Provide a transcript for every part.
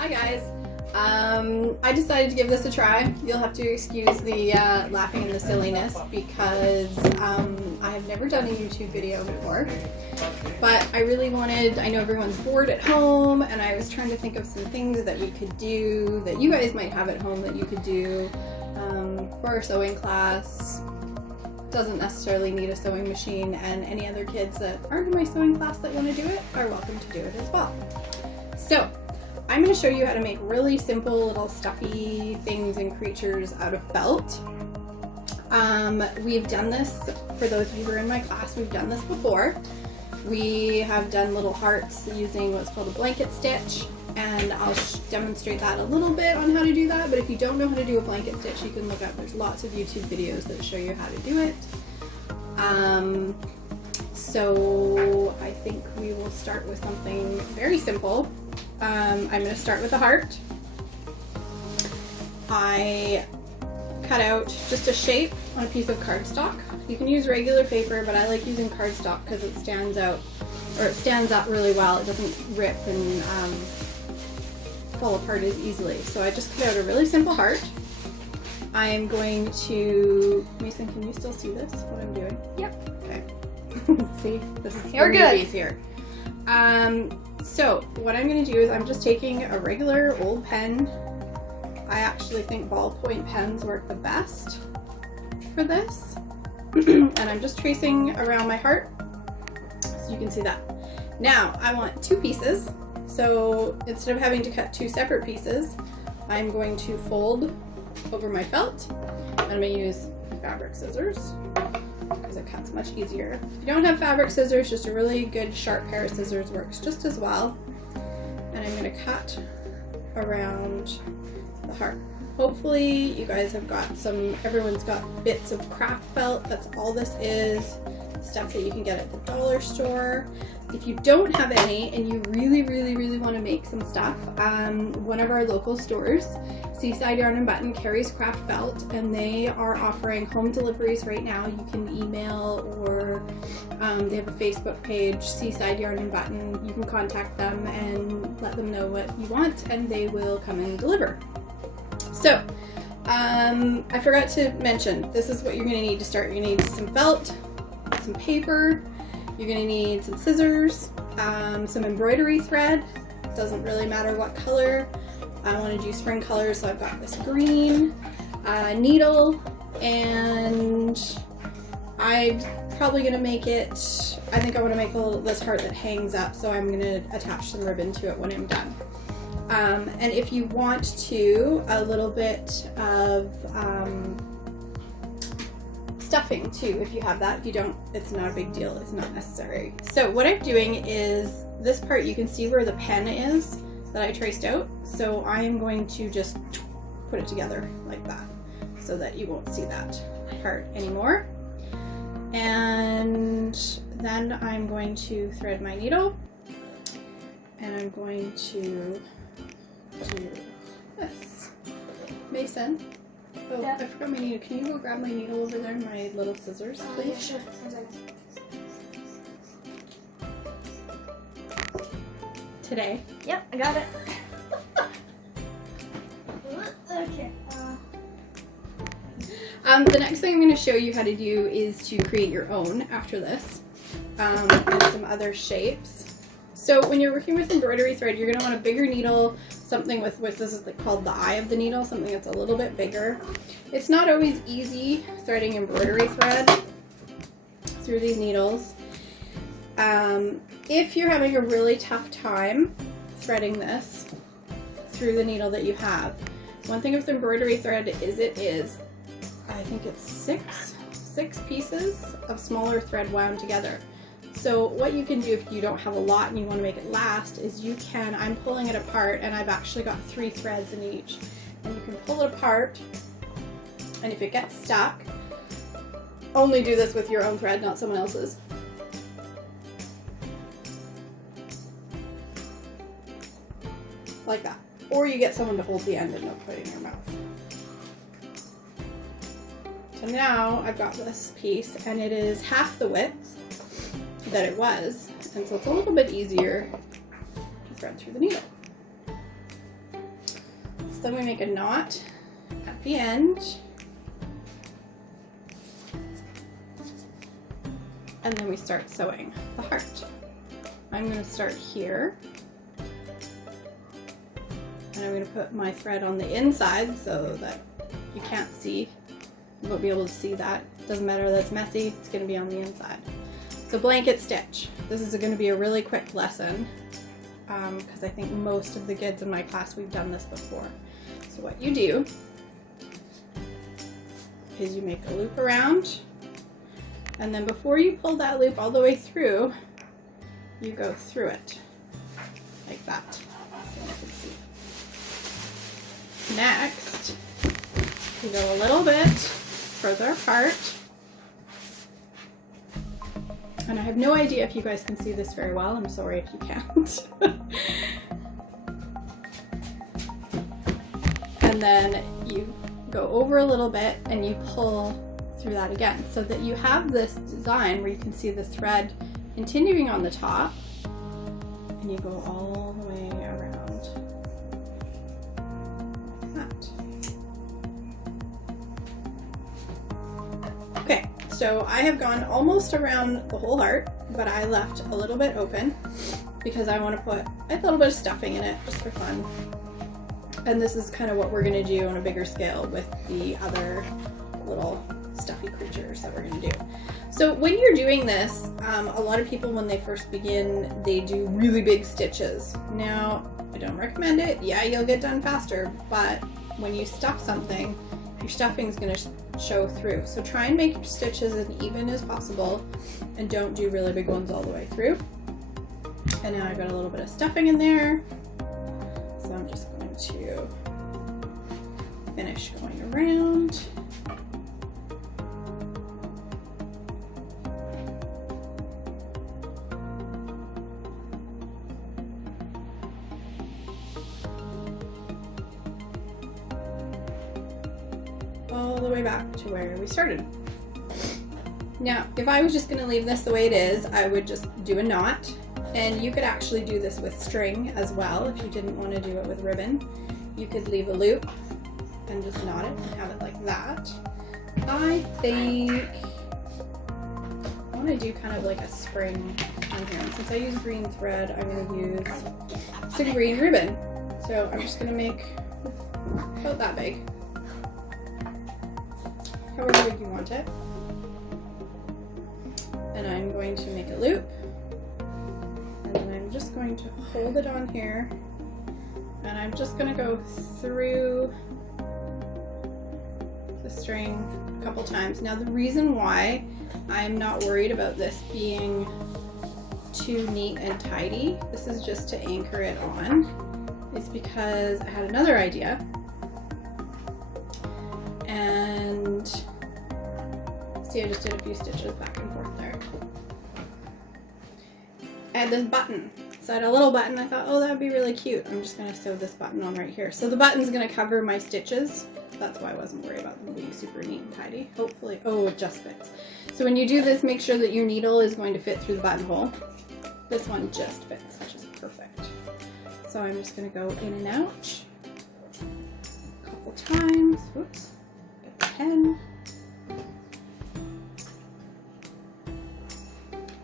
Hi guys. I decided to give this a try. You'll have to excuse the laughing and the silliness because I have never done a YouTube video before. But I really wanted, I know everyone's bored at home, and I was trying to think of some things that we could do, that you guys might have at home that you could do for our sewing class. Doesn't necessarily need a sewing machine, and any other kids that aren't in my sewing class that want to do it are welcome to do it as well. So I'm going to show you how to make really simple little stuffy things and creatures out of felt. We've done this, for those of you who are in my class, we've done this before. We have done little hearts using what's called a blanket stitch, and I'll demonstrate that a little bit on how to do that, but if you don't know how to do a blanket stitch, you can look up, there's lots of YouTube videos that show you how to do it. So I think we will start with something very simple. I'm going to start with a heart. I cut out just a shape on a piece of cardstock. You can use regular paper, but I like using cardstock because it stands out, or it stands up really well. It doesn't rip and fall apart as easily. So I just cut out a really simple heart. I'm going to, Mason, can you still see this, what I'm doing? Yep. Okay. See, this is You're good here. So what I'm going to do is I'm just taking a regular old pen. I actually think ballpoint pens work the best for this. And I'm just tracing around my heart so you can see that. Now I want two pieces. So instead of having to cut two separate pieces, I'm going to fold over my felt. And I'm going to use fabric scissors because it cuts much easier. If you don't have fabric scissors, just a really good sharp pair of scissors works just as well. And I'm going to cut around the heart. Hopefully you guys have got everyone's got bits of craft felt. That's all this is. Stuff that you can get at the dollar store. If you don't have any and you really want to make some stuff, one of our local stores, Seaside Yarn and Button, carries craft felt, and they are offering home deliveries right now. You can email, or they have a Facebook page, Seaside Yarn and Button. You can contact them and let them know what you want, and they will come and deliver. So I forgot to mention, this is what you're going to need to start. You're going to need some felt, some paper, you're going to need some scissors, some embroidery thread. Doesn't really matter what color. I want to do spring colors, so I've got this green, needle, and I'm probably going to make it, I think I want to make this heart that hangs up, so I'm going to attach some ribbon to it when I'm done. And if you want to, a little bit of stuffing too, if you have that. If you don't, it's not a big deal, it's not necessary. So what I'm doing is, this part you can see where the pen is that I traced out, so I am going to just put it together like that so that you won't see that part anymore. And then I'm going to thread my needle, and I'm going to do this. Mason, oh, yeah. I forgot my needle. Can you go grab my needle over there, my little scissors, please? Yeah, sure. Today. Yep, I got it. Okay. The next thing I'm going to show you how to do is to create your own after this, and some other shapes. So when you're working with embroidery thread, you're going to want a bigger needle, something with this is called the eye of the needle, something that's a little bit bigger. It's not always easy threading embroidery thread through these needles. If you're having a really tough time threading this through the needle that you have, one thing with embroidery thread is I think it's six pieces of smaller thread wound together. So what you can do if you don't have a lot and you want to make it last is you can, I'm pulling it apart, and I've actually got 3 threads in each, and you can pull it apart, and if it gets stuck, only do this with your own thread, not someone else's. Like that. Or you get someone to hold the end and don't put it in your mouth. So now I've got this piece, and it is half the width that it was, and so it's a little bit easier to thread through the needle. So then we make a knot at the end. And then we start sewing the heart. I'm going to start here. And I'm going to put my thread on the inside so that you can't see. You won't be able to see that. Doesn't matter that it's messy, it's going to be on the inside. So blanket stitch. This is going to be a really quick lesson because I think most of the kids in my class, we've done this before. So what you do is you make a loop around, and then before you pull that loop all the way through, you go through it like that, so you can see. Next, you go a little bit further apart, and I have no idea if you guys can see this very well. I'm sorry if you can't. And then you go over a little bit and you pull through that again, so that you have this design where you can see the thread continuing on the top, and you go all the way around like that. Okay, so I have gone almost around the whole heart, but I left a little bit open because I want to put a little bit of stuffing in it just for fun. And this is kind of what we're going to do on a bigger scale with the other little stuffy creatures that we're going to do. So when you're doing this, a lot of people when they first begin, they do really big stitches. Now, I don't recommend it. Yeah, you'll get done faster, but when you stuff something, your stuffing is going to show through. So try and make your stitches as even as possible and don't do really big ones all the way through. And now I've got a little bit of stuffing in there. So I'm just going to finish going around. All the way back to where we started. Now, if I was just going to leave this the way it is, I would just do a knot. And you could actually do this with string as well if you didn't want to do it with ribbon. You could leave a loop and just knot it and have it like that. I think I want to do kind of like a spring on here. And since I use green thread, I'm going to use some green ribbon. So I'm just going to make about that big. However big you want it. And I'm going to make a loop. And then I'm just going to hold it on here, and I'm just going to go through the string a couple times. Now the reason why I'm not worried about this being too neat and tidy, this is just to anchor it on, is because I had another idea. And see, I just did a few stitches back and forth there. I had this button. So I had a little button. I thought, oh, that would be really cute. I'm just going to sew this button on right here. So the button's going to cover my stitches. That's why I wasn't worried about them being super neat and tidy. Hopefully, oh, it just fits. So when you do this, make sure that your needle is going to fit through the buttonhole. This one just fits, which is perfect. So I'm just going to go in and out a couple times. Whoops. Get the pen.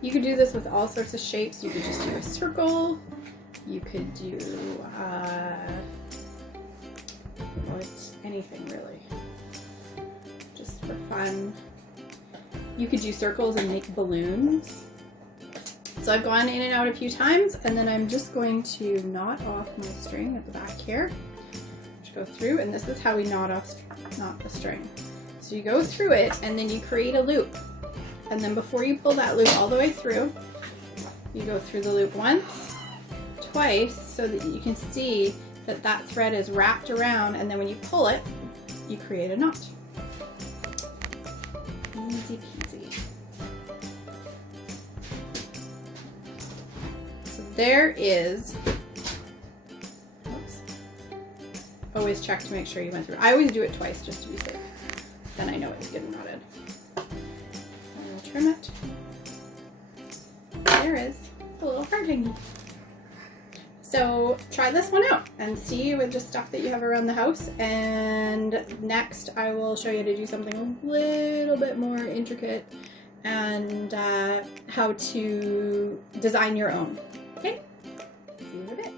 You could do this with all sorts of shapes. You could just do a circle. You could do, well, it's anything really, just for fun. You could do circles and make balloons. So I've gone in and out a few times, and then I'm just going to knot off my string at the back here. Just go through, and this is how we knot the string. So you go through it, and then you create a loop. And then before you pull that loop all the way through, you go through the loop once, twice, so that you can see that that thread is wrapped around, and then when you pull it, you create a knot. Easy peasy. So there is, oops. Always check to make sure you went through. I always do it twice just to be safe. Then I know it's good and knotted. Trim it. There is a little heart hanging. So try this one out and see with just stuff that you have around the house. And next I will show you to do something a little bit more intricate and how to design your own. Okay, see you in a bit.